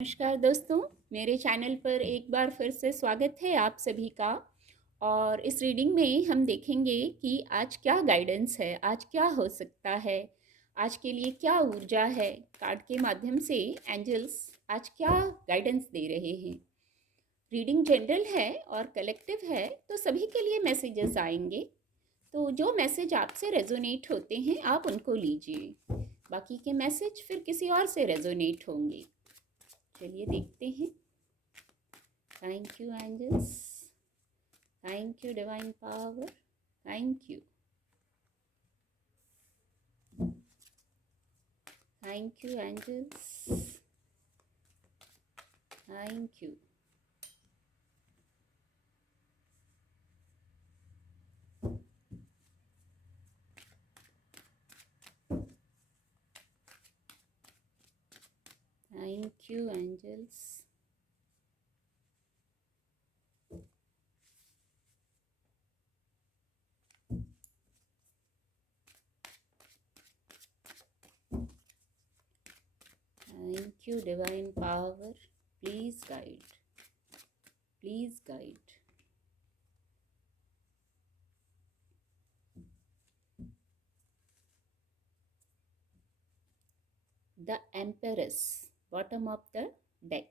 नमस्कार दोस्तों, मेरे चैनल पर एक बार फिर से स्वागत है आप सभी का। और इस रीडिंग में हम देखेंगे कि आज क्या गाइडेंस है, आज क्या हो सकता है, आज के लिए क्या ऊर्जा है। कार्ड के माध्यम से एंजल्स आज क्या गाइडेंस दे रहे हैं। रीडिंग जनरल है और कलेक्टिव है, तो सभी के लिए मैसेजेस आएंगे। तो जो मैसेज आपसे रेजोनेट होते हैं आप उनको लीजिए, बाकी के मैसेज फिर किसी और से रेजोनेट होंगे। चलिए देखते हैं। Thank you angels, thank you divine power, thank you, thank you angels, thank you. Thank you angels, thank you divine power, please guide, please guide. The empress, bottom of the deck.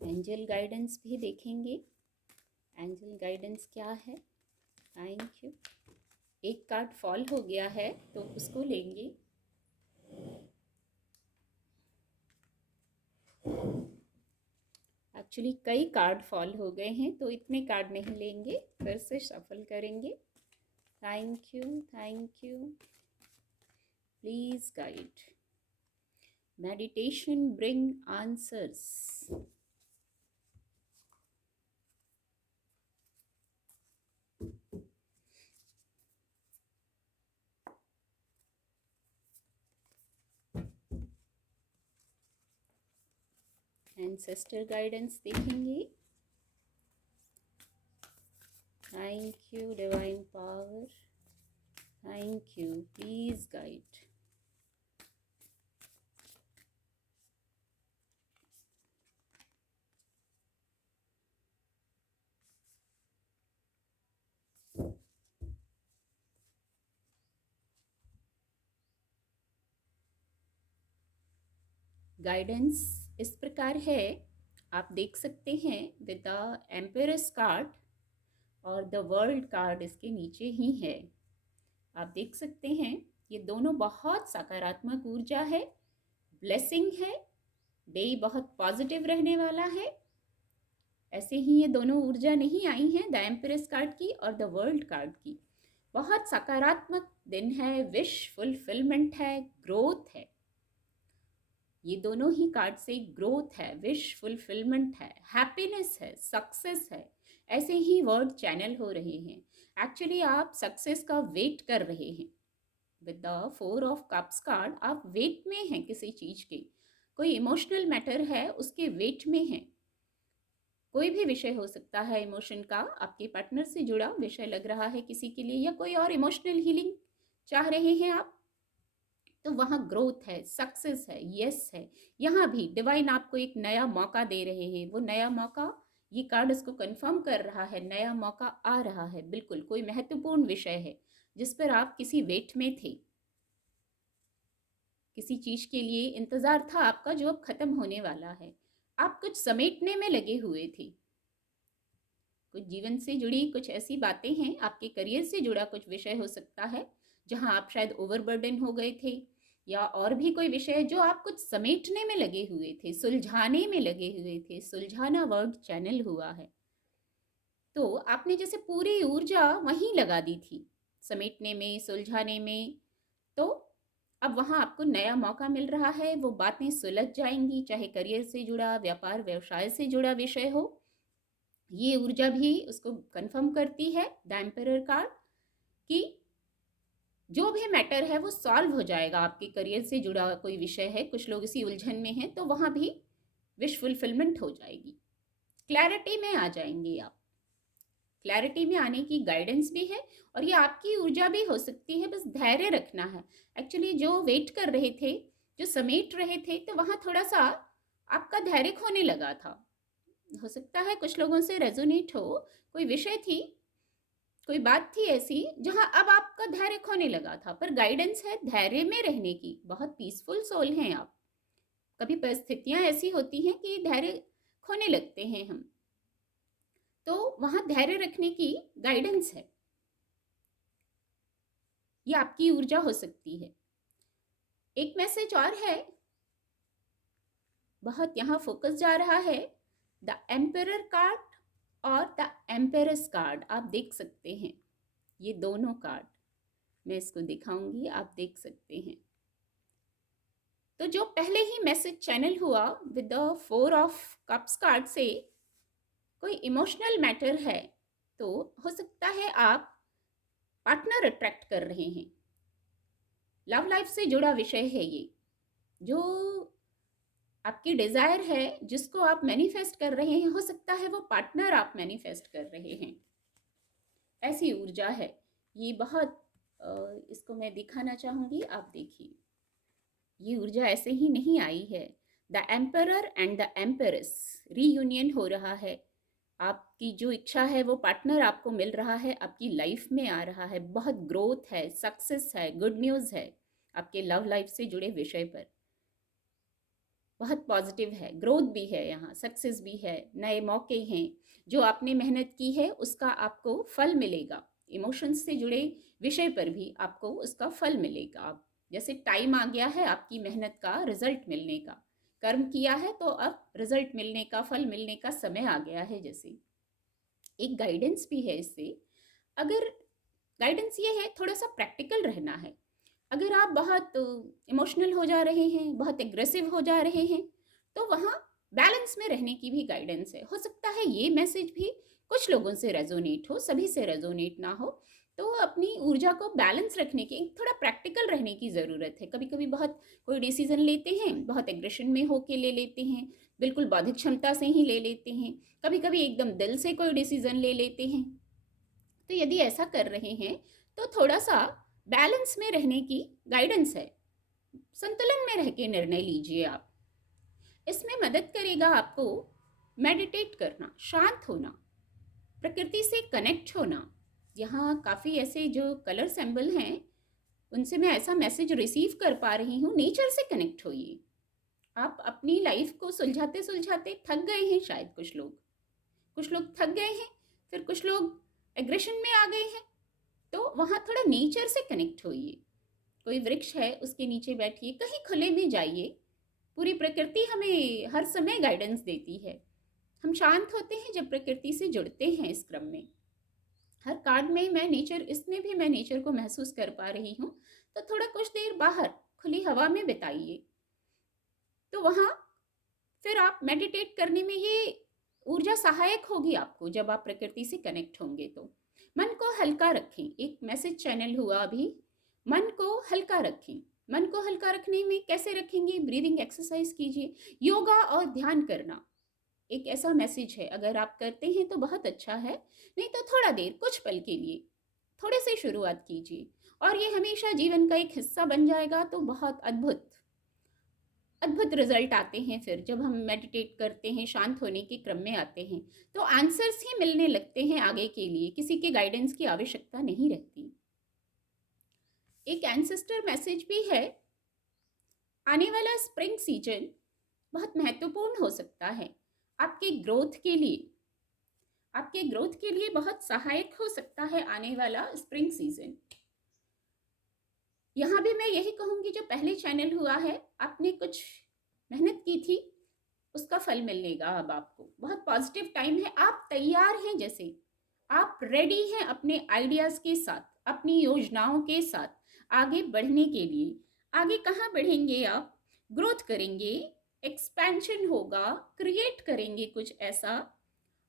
Angel guidance भी देखेंगे, angel guidance क्या है। Thank you. एक card fall हो गया है तो उसको लेंगे। एक्चुअली कई कार्ड फॉल हो गए हैं तो इतने कार्ड नहीं लेंगे, फिर से शफल करेंगे। Thank you, thank you, please guide. Meditation bring answers. Ancestor guidance देखेंगे। Thank you divine power, thank you, please guide. Guidance इस प्रकार है, आप देख सकते हैं विद द एम्पेरस कार्ड और द वर्ल्ड कार्ड इसके नीचे ही है। आप देख सकते हैं ये दोनों बहुत सकारात्मक ऊर्जा है, ब्लेसिंग है, डे बहुत पॉजिटिव रहने वाला है। ऐसे ही ये दोनों ऊर्जा नहीं आई हैं द एम्प्रेस कार्ड की और द वर्ल्ड कार्ड की। बहुत सकारात्मक दिन है, विश फुलफिलमेंट है, ग्रोथ है। ये दोनों ही कार्ड से ग्रोथ है, विश फुलफिलमेंट है, हैप्पीनेस है, सक्सेस है। ऐसे ही वर्ड चैनल हो रहे हैं। एक्चुअली आप सक्सेस का वेट कर रहे हैं। With the 4 of cups card आप वेट में हैं किसी चीज के, कोई इमोशनल मैटर है उसके वेट में है। कोई भी विषय हो सकता है इमोशन का, आपके पार्टनर से जुड़ा विषय लग रहा है किसी के लिए, या कोई और इमोशनल हीलिंग चाह रहे हैं आप, तो वहाँ ग्रोथ है, सक्सेस है, यस है। यहाँ भी डिवाइन आपको एक नया मौका दे रहे हैं। वो नया मौका, ये कार्ड इसको कंफर्म कर रहा है, नया मौका आ रहा है। बिल्कुल कोई महत्वपूर्ण विषय है जिस पर आप किसी वेट में थे, किसी चीज के लिए इंतजार था आपका जो अब खत्म होने वाला है। आप कुछ समेटने में लगे हुए थे, कुछ जीवन से जुड़ी कुछ ऐसी बातें हैं, आपके करियर से जुड़ा कुछ विषय हो सकता है जहां आप शायद ओवरबर्डन हो गए थे, या और भी कोई विषय जो आप कुछ समेटने में लगे हुए थे, सुलझाने में लगे हुए थे। सुलझाना वर्ड चैनल हुआ है, तो आपने जैसे पूरी ऊर्जा वहीं लगा दी थी, समेटने में, सुलझाने में। तो अब वहां आपको नया मौका मिल रहा है, वो बातें सुलझ जाएंगी, चाहे करियर से जुड़ा, व्यापार व्यवसाय से जुड़ा विषय हो। ये ऊर्जा भी उसको कंफर्म करती है द एम्परर कार्ड कि जो भी मैटर है वो सॉल्व हो जाएगा। आपके करियर से जुड़ा कोई विषय है, कुछ लोग इसी उलझन में हैं, तो वहां भी विश फुलफिलमेंट हो जाएगी, क्लैरिटी में आ जाएंगे आप, क्लैरिटी में आने की गाइडेंस भी है, और ये आपकी ऊर्जा भी हो सकती है। बस धैर्य रखना है। एक्चुअली जो वेट कर रहे थे, जो समेट रहे थे, तो वहाँ थोड़ा सा आपका धैर्य खोने लगा था। हो सकता है कुछ लोगों से रेजोनेट हो, कोई विषय थी, कोई बात थी ऐसी जहां अब आपका धैर्य खोने लगा था, पर गाइडेंस है धैर्य में रहने की। बहुत पीसफुल सोल हैं आप। कभी परिस्थितियां ऐसी होती हैं कि धैर्य खोने लगते हैं हम, तो वहां धैर्य रखने की गाइडेंस है। ये आपकी ऊर्जा हो सकती है। एक मैसेज और है, बहुत यहाँ फोकस जा रहा है, द एम्परर कार्ड और द एम्पेरस कार्ड। आप देख सकते हैं ये दोनों कार्ड, मैं इसको दिखाऊंगी, आप देख सकते हैं। तो जो पहले ही मैसेज चैनल हुआ with the 4 of cups card से, कोई इमोशनल मैटर है, तो हो सकता है आप पार्टनर अट्रैक्ट कर रहे हैं। लव लाइफ से जुड़ा विषय है ये। जो आपकी डिजायर है, जिसको आप मैनिफेस्ट कर रहे हैं, हो सकता है वो पार्टनर आप मैनिफेस्ट कर रहे हैं। ऐसी ऊर्जा है ये। बहुत इसको मैं दिखाना चाहूंगी, आप देखिए। ये ऊर्जा ऐसे ही नहीं आई है। The emperor and the empress, reunion हो रहा है। आपकी जो इच्छा है वो पार्टनर आपको मिल रहा है, आपकी लाइफ में आ रहा है। बहुत ग्रोथ है, सक्सेस है, गुड न्यूज़ है आपके लव लाइफ से जुड़े विषय पर। बहुत पॉजिटिव है, ग्रोथ भी है, यहाँ सक्सेस भी है, नए मौके हैं। जो आपने मेहनत की है उसका आपको फल मिलेगा। इमोशंस से जुड़े विषय पर भी आपको उसका फल मिलेगा। आप जैसे टाइम आ गया है आपकी मेहनत का रिजल्ट मिलने का। कर्म किया है तो अब रिजल्ट मिलने का, फल मिलने का समय आ गया है। जैसे एक गाइडेंस भी है इससे। अगर गाइडेंस ये है, थोड़ा सा प्रैक्टिकल रहना है। अगर आप बहुत इमोशनल हो जा रहे हैं, बहुत एग्रेसिव हो जा रहे हैं, तो वहाँ बैलेंस में रहने की भी गाइडेंस है। हो सकता है ये मैसेज भी कुछ लोगों से रेजोनेट हो, सभी से रेजोनेट ना हो। तो अपनी ऊर्जा को बैलेंस रखने की, थोड़ा प्रैक्टिकल रहने की ज़रूरत है। कभी कभी बहुत कोई डिसीजन लेते हैं, बहुत एग्रेशन में होके ले लेते हैं, बिल्कुल बौद्धिक क्षमता से ही ले लेते हैं। कभी कभी एकदम दिल से कोई डिसीजन ले लेते हैं। तो यदि ऐसा कर रहे हैं तो थोड़ा सा बैलेंस में रहने की गाइडेंस है। संतुलन में रह के निर्णय लीजिए आप। इसमें मदद करेगा आपको मेडिटेट करना, शांत होना, प्रकृति से कनेक्ट होना। यहाँ काफ़ी ऐसे जो कलर सिंबल हैं, उनसे मैं ऐसा मैसेज रिसीव कर पा रही हूँ, नेचर से कनेक्ट होइए। आप अपनी लाइफ को सुलझाते सुलझाते थक गए हैं शायद। कुछ लोग थक गए हैं, फिर कुछ लोग एग्रेशन में आ गए हैं। तो वहाँ थोड़ा नेचर से कनेक्ट होइए। कोई वृक्ष है उसके नीचे बैठिए, कहीं खुले में जाइए। पूरी प्रकृति हमें हर समय गाइडेंस देती है। हम शांत होते हैं जब प्रकृति से जुड़ते हैं। इस क्रम में हर कार्ड में मैं नेचर, इसमें भी मैं नेचर को महसूस कर पा रही हूँ। तो थोड़ा कुछ देर बाहर खुली हवा में बिताइए। तो वहाँ फिर आप मेडिटेट करने में ये ऊर्जा सहायक होगी आपको। जब आप प्रकृति से कनेक्ट होंगे तो मन को हल्का रखें। एक मैसेज चैनल हुआ अभी, मन को हल्का रखें। मन को हल्का रखने में कैसे रखेंगे? ब्रीदिंग एक्सरसाइज कीजिए, योगा और ध्यान करना एक ऐसा मैसेज है। अगर आप करते हैं तो बहुत अच्छा है, नहीं तो थोड़ा देर, कुछ पल के लिए थोड़े से शुरुआत कीजिए, और ये हमेशा जीवन का एक हिस्सा बन जाएगा। तो बहुत अद्भुत अद्भुत रिजल्ट आते हैं। फिर जब हम मेडिटेट करते हैं, शांत होने के क्रम में आते हैं, तो आंसर्स ही मिलने लगते हैं आगे के लिए। किसी के गाइडेंस की आवश्यकता नहीं रहती। एक एंसेस्टर मैसेज भी है। आने वाला स्प्रिंग सीजन बहुत महत्वपूर्ण हो सकता है आपके ग्रोथ के लिए। आपके ग्रोथ के लिए बहुत सहायक हो सकता है आने वाला स्प्रिंग सीजन। यहाँ भी मैं यही कहूँगी, जो पहले चैनल हुआ है, आपने कुछ मेहनत की थी, उसका फल मिलेगा। अब आपको बहुत पॉजिटिव टाइम है। आप तैयार हैं, जैसे आप रेडी हैं अपने आइडियाज़ के साथ, अपनी योजनाओं के साथ आगे बढ़ने के लिए। आगे कहाँ बढ़ेंगे आप? ग्रोथ करेंगे, एक्सपेंशन होगा, क्रिएट करेंगे कुछ ऐसा।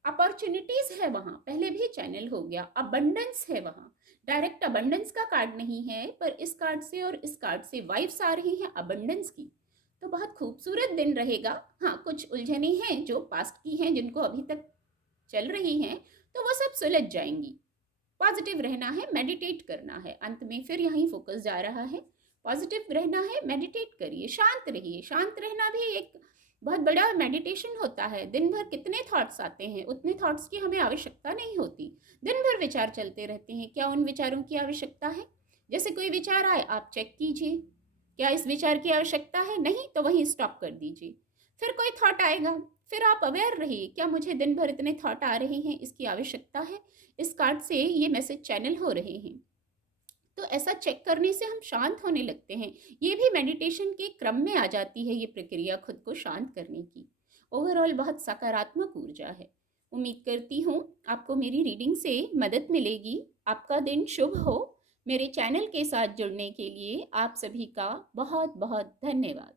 अपॉर्चुनिटीज है वहाँ, पहले भी चैनल हो गया। अबंडेंस है वहाँ। डायरेक्ट अबंडेंस का कार्ड नहीं है, पर इस कार्ड से और इस कार्ड से वाइब्स आ रही हैं अबंडेंस की। तो बहुत खूबसूरत दिन रहेगा। हाँ, कुछ उलझने हैं जो पास्ट की हैं, जिनको अभी तक चल रही हैं, तो वो सब सुलझ जाएंगी। पॉजिटिव रहना है, मेडिटेट करना है। अंत में फिर यहीं फोकस जा रहा है, पॉजिटिव रहना है, मेडिटेट करिए, शांत रहिए। शांत रहना भी एक बहुत बड़ा मेडिटेशन होता है। दिन भर कितने थॉट्स आते हैं, उतने थॉट्स की हमें आवश्यकता नहीं होती। दिन भर विचार चलते रहते हैं, क्या उन विचारों की आवश्यकता है? जैसे कोई विचार आए, आप चेक कीजिए, क्या इस विचार की आवश्यकता है? नहीं तो वहीं स्टॉप कर दीजिए। फिर कोई थॉट आएगा, फिर आप अवेयर रहिए, क्या मुझे दिन भर इतने थॉट आ रहे हैं, इसकी आवश्यकता है? इस कार्ड से ये मैसेज चैनल हो रहे हैं। तो ऐसा चेक करने से हम शांत होने लगते हैं। ये भी मेडिटेशन के क्रम में आ जाती है, ये प्रक्रिया खुद को शांत करने की। ओवरऑल बहुत सकारात्मक ऊर्जा है। उम्मीद करती हूँ आपको मेरी रीडिंग से मदद मिलेगी। आपका दिन शुभ हो। मेरे चैनल के साथ जुड़ने के लिए आप सभी का बहुत बहुत धन्यवाद।